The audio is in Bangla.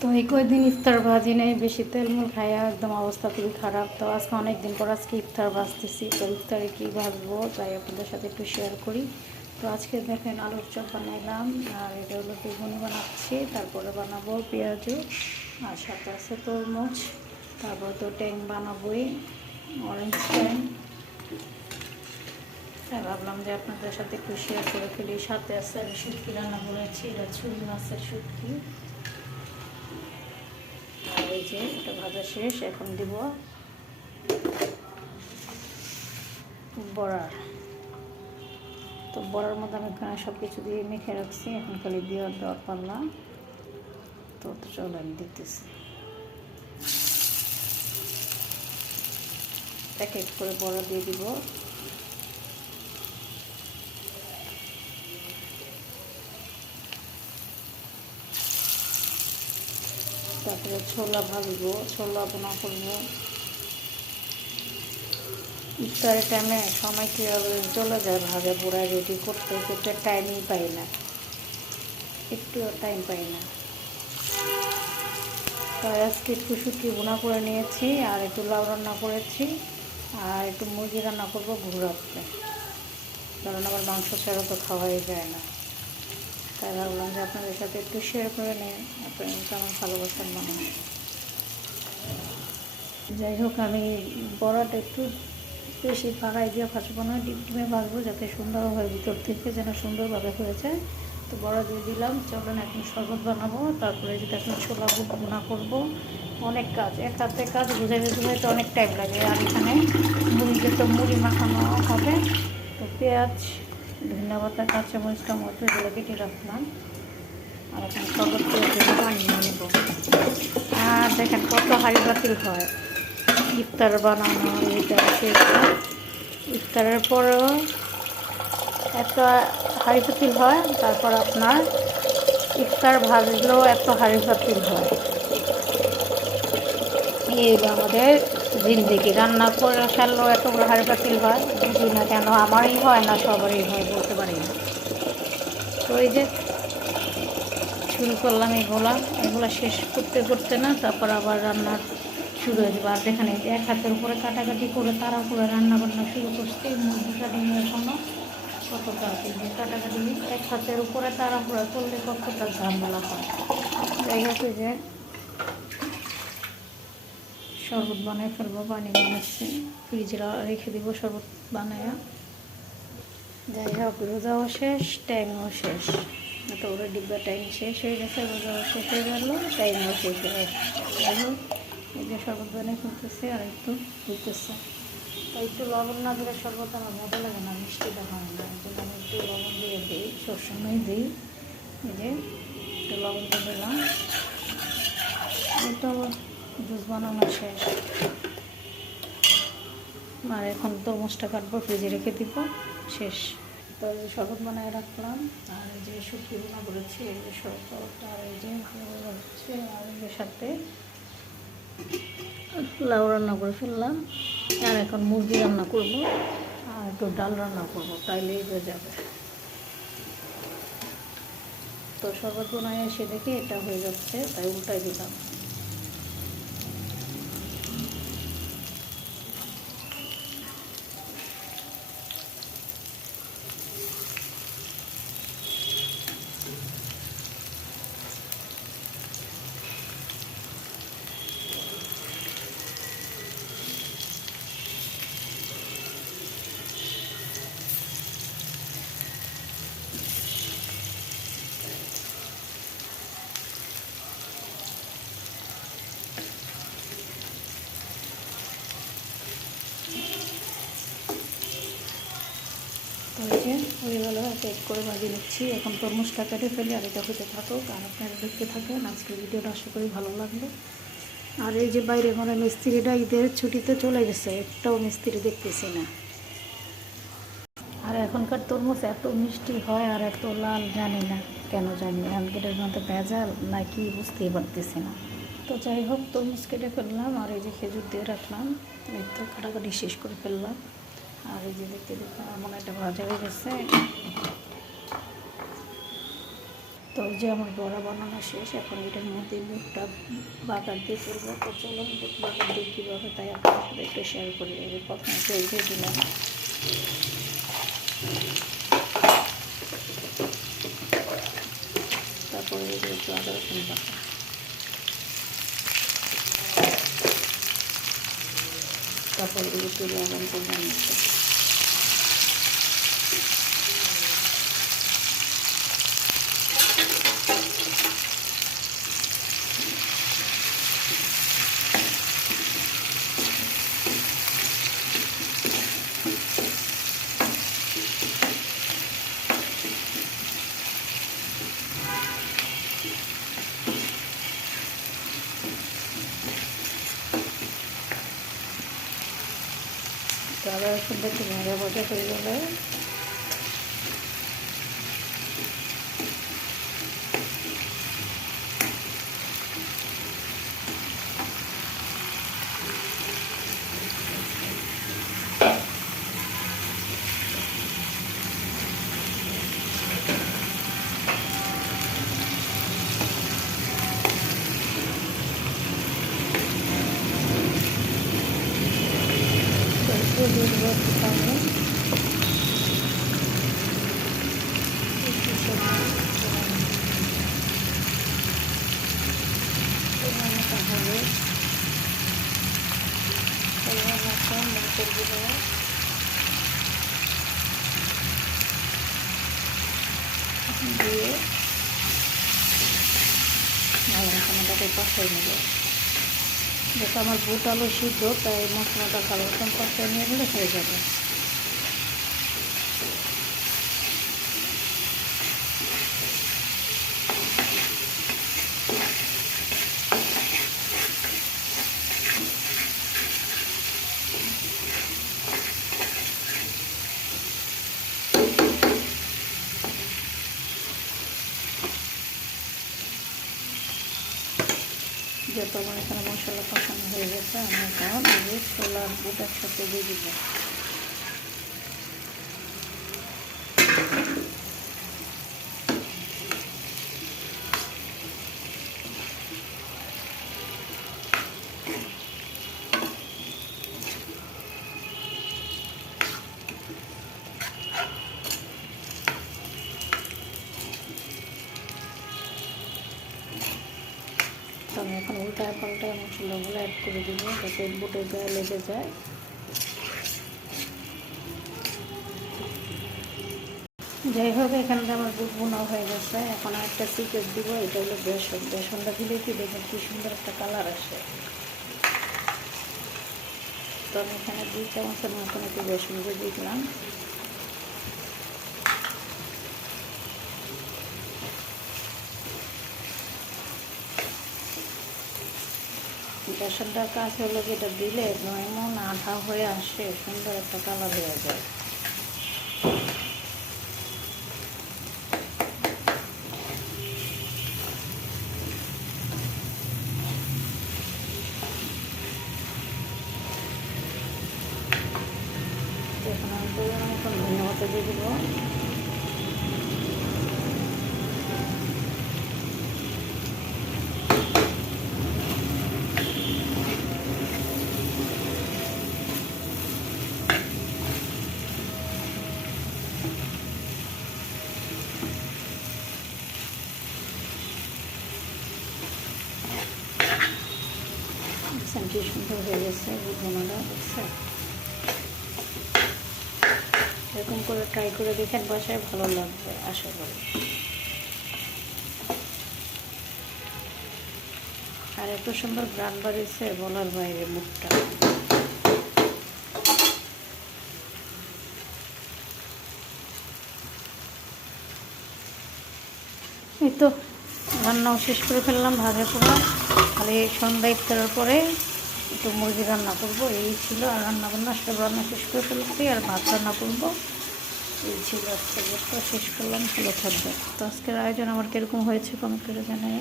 তো এই কয়েকদিন ইফতার ভাজি নেই, বেশি তেলমূল খাইয়া একদম অবস্থা খুবই খারাপ। তো আজকে অনেকদিন পর আজকে ইফতার ভাজতেছি। তো ইফতারে কী ভাজবো তাই আপনাদের সাথে একটু শেয়ার করি। তো আজকে দেখেন আলুর চপ বানাইলাম, আর এটা হলো বেগুনি বানাচ্ছি, তারপরে বানাবো পেঁয়াজু, আর সাথে আছে তরমুজ, তারপর তো ট্যাং বানাবোই, অরেঞ্জ ট্যাং। তাই ভাবলাম যে আপনাদের সাথে একটু শেয়ার করে ফেলি। সাথে আছে আমি শুটকি রান্না করেছি, এটা ছুরি মাছের শুটকি। আর এই যে এটা ভাজা শেষ, এখন দিব বড়ার। তো বড়ার মধ্যে আমি সব কিছু দিয়ে মেখে রাখছি, এখন খালি দেওয়ার পাল্লা। তো চলো আমি দিতেছি, এক এক করে বড়া দিয়ে দিব। তারপরে ছোলা ভাজবো, ছোলা বোনা করবো। ইফতারের টাইমে সময় কীভাবে চলে যায় ভাজা পোড়া রেডি করতে, সেটা টাইমই পাই না, একটুও টাইম পাই না। তাই আজকে একটু শুটকি বোনা করে নিয়েছি, আর একটু লাউ রান্না করেছি, আর একটু মুরগি রান্না করবো ঘুরাতে, কারণ আমার মাংস ছাড়া তো খাওয়াই যায় না। তাই ভাবলাম যে আপনাদের সাথে একটু শেয়ার করে নিই, আপনারা কেমন ভালোবাসার মানুষ। যাই হোক, আমি বড়াটা একটু বেশি ফাঁকাই দিয়ে ভাজবো না, ডিমে ভাজবো যাতে সুন্দর হয়, ভিতর থেকে যেন সুন্দরভাবে হয়ে যায়। তো বড়া দিয়ে দিলাম। চলুন এখন শরবত বানাবো, তারপরে যেটা এখন ছোলা বোনা করবো। অনেক কাজ, এক হাতে কাজ বুঝাইতে অনেক টাইম লাগে। আর এখানে মুড়ি মাখানো হবে। তো পেঁয়াজ, ধন্যবাদ, কাঁচামরিচ, টমেটো এগুলো কেটে রাখলাম। আর এখন শরবত দিয়ে বানিয়ে নেব। আর দেখেন কত হাঁড়ি বাতিল হয় ইফতার বানানো, এটা সেটা। ইফতারের পরেও এত হাঁড়ি পাতিল হয়, তারপর আপনার ইফতার ভাজলেও এত হাঁড়ি পাতিল হয়। এই আমাদের জিন্দেগি, রান্না করে ফেললেও এতগুলো হাঁড়ি পাতিল হয়। বুঝি না কেন, আমারই হয় না সবারই হয়, বলতে পারি না। তো এই যে শুরু করলাম এগুলা শেষ করতে করতে না, তারপর আবার রান্নার শুরু হয়ে যাবে। আর দেখেন এই যে এক হাতের উপরে কাটাকাটি করে তারা করে রান্না বান্না শুরু করছে। মুরগি কাটিংয়ের এখনও কত কাজ, এই যে কাটাকাটি এক হাতের উপরে তাড়াহুড়া করলে কতটা ঝামেলা হয়। যাই হোক, যে শরবত বানিয়ে ফেলবো, পানি বানাচ্ছি, ফ্রিজে রেখে দিব শরবত বানায়া। যাই হোক, রোজাও শেষ, টাইমও শেষ। তো ওরা ডিব্বা টাইম শেষ হয়ে গেছে, রোজাও শেষ হয়ে গেল, টাইমও শেষ হয়ে গেছে। যাই হোক, এই যে শরবত বানিয়ে ফেলতেছে, আর একটু হইতেছে। তো একটু লবণ না দিলে শরবত আমার ভালো লাগে না, মিষ্টিটা হয় না। এই জন্য আমি একটু লবণ দিয়ে দিই, সবসময় দিই। এই যে একটু লবণ দিয়ে দিলাম। এটা জুস বানানো শেষ। আর এখন তরমুজটা কাটবো, ফ্রিজে রেখে দিব, শেষ। তো এই যে শরবত বানায় রাখলাম, আর এই যে শুটকি বোনা করেছি, এই যে শরবত, আর এই যে হচ্ছে, আর এর সাথে লাউ রান্না করে ফেললাম। আর এখন মুরগি রান্না করব, আর একটু ডাল রান্না করবো, তাইলেই হয়ে যাবে। তো শরবত বানায় এসে দেখে এটা হয়ে যাচ্ছে, তাই উল্টাই দিলাম। তো এই যে হয়ে গেল, এক করে ভাজি নিচ্ছি। এখন তরমুজটা কেটে ফেলি, আর এটা হতে থাকুক, আর আপনারা দেখতে থাকেন। আজকের ভিডিওটা আশা করি ভালো লাগলো। আর এই যে বাইরে ঘরে মিস্ত্রিটা ঈদের ছুটিতে চলে গেছে, একটাও মিস্ত্রি দেখতেছি না। আর এখনকার তরমুজ এত মিষ্টি হয় আর এত লাল, জানি না কেন, জানি না এটার মধ্যে ভেজাল নাকি বুঝতেই পারতেছি না। তো যাই হোক, তরমুজ কেটে ফেললাম, আর এই যে খেজুর দিয়ে রাখলাম, এই তো কাটাকাটি শেষ করে ফেললাম। আর এই যে দেখতে দেখতে আমার মনে একটা ভাজা হয়ে গেছে। তো ওই যে আমার বড়া বানানো শেষ, এখন এটার মধ্যে বুটটা বাগার দিয়ে তুলবো। তো চলুন বুট বাগার দিয়ে কীভাবে তাই আপনার সাথে একটু শেয়ার করি। এই যে প্রথমে তেল দিয়ে দিলাম, তারপরে এই যে একটু আদা রসুন বাটা, তারপরে একটু লবণ করলাম। আদা রসুনটা একটু ভাজা ভাজা হয়ে গেলে দিয়ে দেবো একটু পানি, দিয়ে ভালো মশলাটাকে কষাই নেব। যেটা আমার বুট আলু সিদ্ধ, তাই মশলাটা ভালো মতন কষাই নিয়ে গেলে হয়ে যাবে। যেহেতু আমার এখানে মশলা কষানো হয়ে গেছে, আমি এখন এই ছোলা আর বুট একসাথে দিয়ে দিব। আমি এখন উল্টায় পাল্টায় মশলাগুলো অ্যাড করে দিব, যাতে বুটের গায়ে লেগে যায়। যাই হোক, এখানে আমার বুট বোনা হয়ে গেছে। এখন একটা সিক্রেট দিব, এটা হলো বেসন। বেসনটা দিলে কি দেখবেন কি সুন্দর একটা কালার আসে। তো আমি এখানে 2 চামচের মতন একটু বেসন দিয়ে দিলাম। বেসনটার কাজ হলো যেটা দিলে এমন আঠা হয়ে আসে, সুন্দর একটা কালার হয়ে যায়। এখন আমি পরিমাণ মতন ধনিয়া পাতা দিয়ে দিব। কি সুন্দর হয়ে গেছে বোনাটা, দেখছে? এরকম করে ট্রাই করে দেখেন, বাসায় ভালো লাগবে আশা করি। আর এত সুন্দর গ্রান বাড়িয়েছে বলার বাইরে মুখটা। এই তো রান্নাও শেষ করে ফেললাম ভাগে পোড়া। খালি সন্ধ্যা ইফতারের পরে একটু মুরগি রান্না করবো, এই ছিল। আর রান্নাবান্না সব রান্না শেষ করে ফেলছি, আর ভাত রান্না করবো, এই ছিল। আজকে শেষ করলাম। ভালো থাকবে। তো আজকের আয়োজন আমার কীরকম হয়েছে কমেন্ট করে জানাই।